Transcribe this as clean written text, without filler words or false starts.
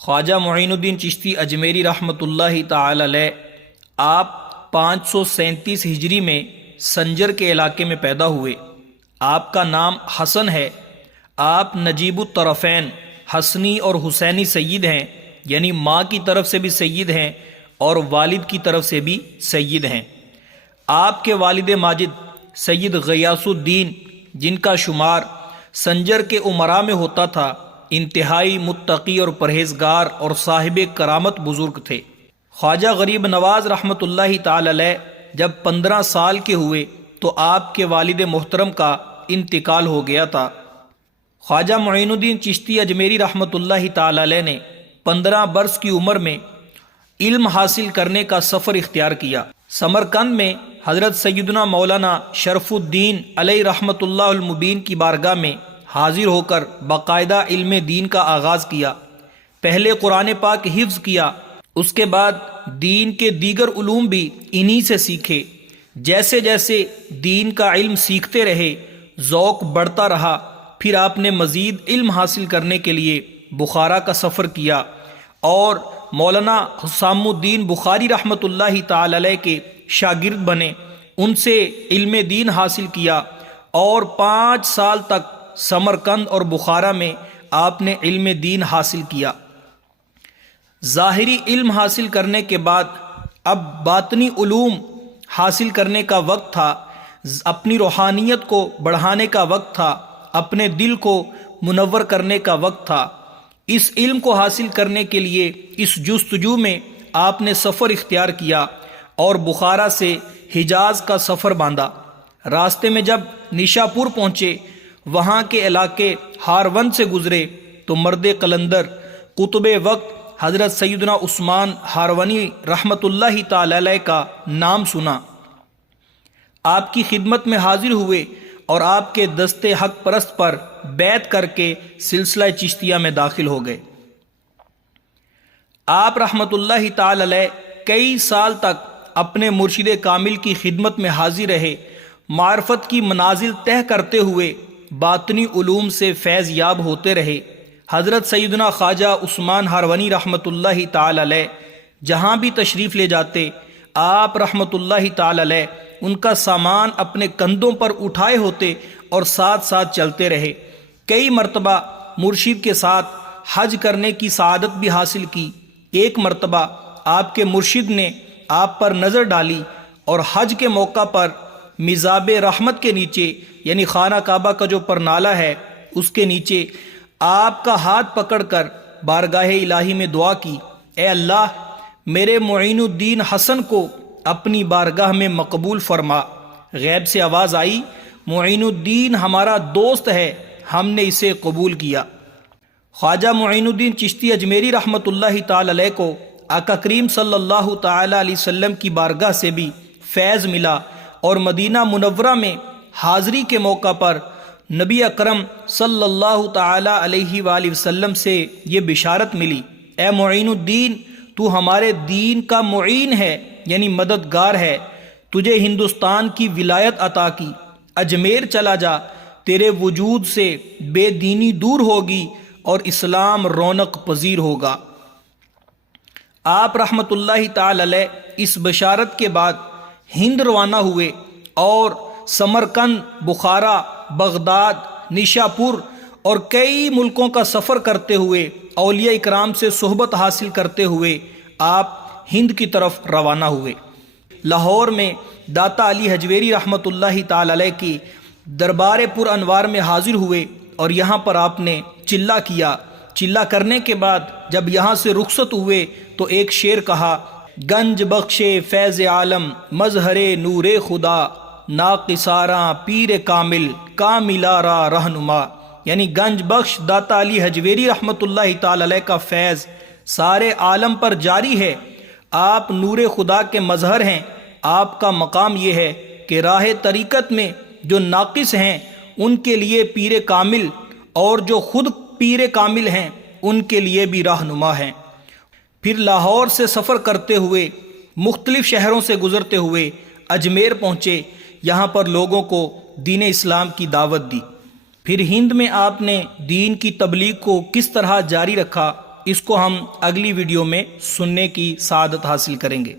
خواجہ معین الدین چشتی اجمیری رحمۃ اللہ تعالی علیہ آپ 537 ہجری میں سنجر کے علاقے میں پیدا ہوئے۔ آپ کا نام حسن ہے۔ آپ نجیب الطرفین حسنی اور حسینی سید ہیں، یعنی ماں کی طرف سے بھی سید ہیں اور والد کی طرف سے بھی سید ہیں۔ آپ کے والد ماجد سید غیاث الدین، جن کا شمار سنجر کے امراء میں ہوتا تھا، انتہائی متقی اور پرہیزگار اور صاحب کرامت بزرگ تھے۔ خواجہ غریب نواز رحمۃ اللہ تعالی علیہ جب 15 سال کے ہوئے تو آپ کے والد محترم کا انتقال ہو گیا تھا۔ خواجہ معین الدین چشتی اجمیری رحمۃ اللہ تعالی علیہ نے 15 برس کی عمر میں علم حاصل کرنے کا سفر اختیار کیا۔ سمرقند میں حضرت سیدنا مولانا شرف الدین علیہ رحمۃ اللہ المبین کی بارگاہ میں حاضر ہو کر باقاعدہ علم دین کا آغاز کیا۔ پہلے قرآن پاک حفظ کیا، اس کے بعد دین کے دیگر علوم بھی انہی سے سیکھے۔ جیسے جیسے دین کا علم سیکھتے رہے، ذوق بڑھتا رہا۔ پھر آپ نے مزید علم حاصل کرنے کے لیے بخارا کا سفر کیا اور مولانا حسام الدین بخاری رحمۃ اللہ تعالی علیہ کے شاگرد بنے، ان سے علم دین حاصل کیا اور 5 سال تک سمرقند اور بخارا میں آپ نے علم دین حاصل کیا۔ ظاہری علم حاصل کرنے کے بعد اب باطنی علوم حاصل کرنے کا وقت تھا، اپنی روحانیت کو بڑھانے کا وقت تھا، اپنے دل کو منور کرنے کا وقت تھا۔ اس علم کو حاصل کرنے کے لیے اس جستجو میں آپ نے سفر اختیار کیا اور بخارا سے حجاز کا سفر باندھا۔ راستے میں جب نیشاپور پہنچے، وہاں کے علاقے ہاروند سے گزرے تو مرد قلندر قطب وقت حضرت سیدنا عثمان ہارونی رحمۃ اللہ تعالی علیہ کا نام سنا۔ آپ کی خدمت میں حاضر ہوئے اور آپ کے دست حق پرست پر بیعت کر کے سلسلہ چشتیہ میں داخل ہو گئے۔ آپ رحمۃ اللہ تعالی علیہ کئی سال تک اپنے مرشد کامل کی خدمت میں حاضر رہے، معرفت کی منازل طے کرتے ہوئے باطنی علوم سے فیض یاب ہوتے رہے۔ حضرت سیدنا خواجہ عثمان ہارونی رحمۃ اللہ تعالی علیہ جہاں بھی تشریف لے جاتے، آپ رحمۃ اللہ تعالی علیہ ان کا سامان اپنے کندھوں پر اٹھائے ہوتے اور ساتھ ساتھ چلتے رہے۔ کئی مرتبہ مرشد کے ساتھ حج کرنے کی سعادت بھی حاصل کی۔ ایک مرتبہ آپ کے مرشد نے آپ پر نظر ڈالی اور حج کے موقع پر مزاب رحمت کے نیچے، یعنی خانہ کعبہ کا جو پرنالہ ہے، اس کے نیچے آپ کا ہاتھ پکڑ کر بارگاہ الہی میں دعا کی، اے اللہ میرے معین الدین حسن کو اپنی بارگاہ میں مقبول فرما۔ غیب سے آواز آئی، معین الدین ہمارا دوست ہے، ہم نے اسے قبول کیا۔ خواجہ معین الدین چشتی اجمیری رحمۃ اللہ تعالی علیہ کو آقا کریم صلی اللہ تعالی علیہ وسلم کی بارگاہ سے بھی فیض ملا اور مدینہ منورہ میں حاضری کے موقع پر نبی اکرم صلی اللہ تعالی علیہ وآلہ وسلم سے یہ بشارت ملی، اے معین الدین تو ہمارے دین کا معین ہے، یعنی مددگار ہے، تجھے ہندوستان کی ولایت عطا کی، اجمیر چلا جا، تیرے وجود سے بے دینی دور ہوگی اور اسلام رونق پذیر ہوگا۔ آپ رحمت اللہ تعالی علیہ اس بشارت کے بعد ہند روانہ ہوئے اور سمرقند، بخارا، بغداد، نیشاپور اور کئی ملکوں کا سفر کرتے ہوئے اولیاء اکرام سے صحبت حاصل کرتے ہوئے آپ ہند کی طرف روانہ ہوئے۔ لاہور میں داتا علی حجویری رحمۃ اللہ تعالی علیہ کی دربار پر انوار میں حاضر ہوئے اور یہاں پر آپ نے چلہ کیا۔ چلہ کرنے کے بعد جب یہاں سے رخصت ہوئے تو ایک شعر کہا، گنج بخش فیض عالم مظہر نور خدا، ناقصاراں پیر کامل کاملارا رہنما، یعنی گنج بخش داتا علی حجویری رحمۃ اللہ تعالی علیہ کا فیض سارے عالم پر جاری ہے۔ آپ نور خدا کے مظہر ہیں۔ آپ کا مقام یہ ہے کہ راہ طریقت میں جو ناقص ہیں ان کے لیے پیر کامل، اور جو خود پیر کامل ہیں ان کے لیے بھی رہنما ہیں۔ پھر لاہور سے سفر کرتے ہوئے مختلف شہروں سے گزرتے ہوئے اجمیر پہنچے، یہاں پر لوگوں کو دین اسلام کی دعوت دی۔ پھر ہند میں آپ نے دین کی تبلیغ کو کس طرح جاری رکھا اس کو ہم اگلی ویڈیو میں سننے کی سعادت حاصل کریں گے۔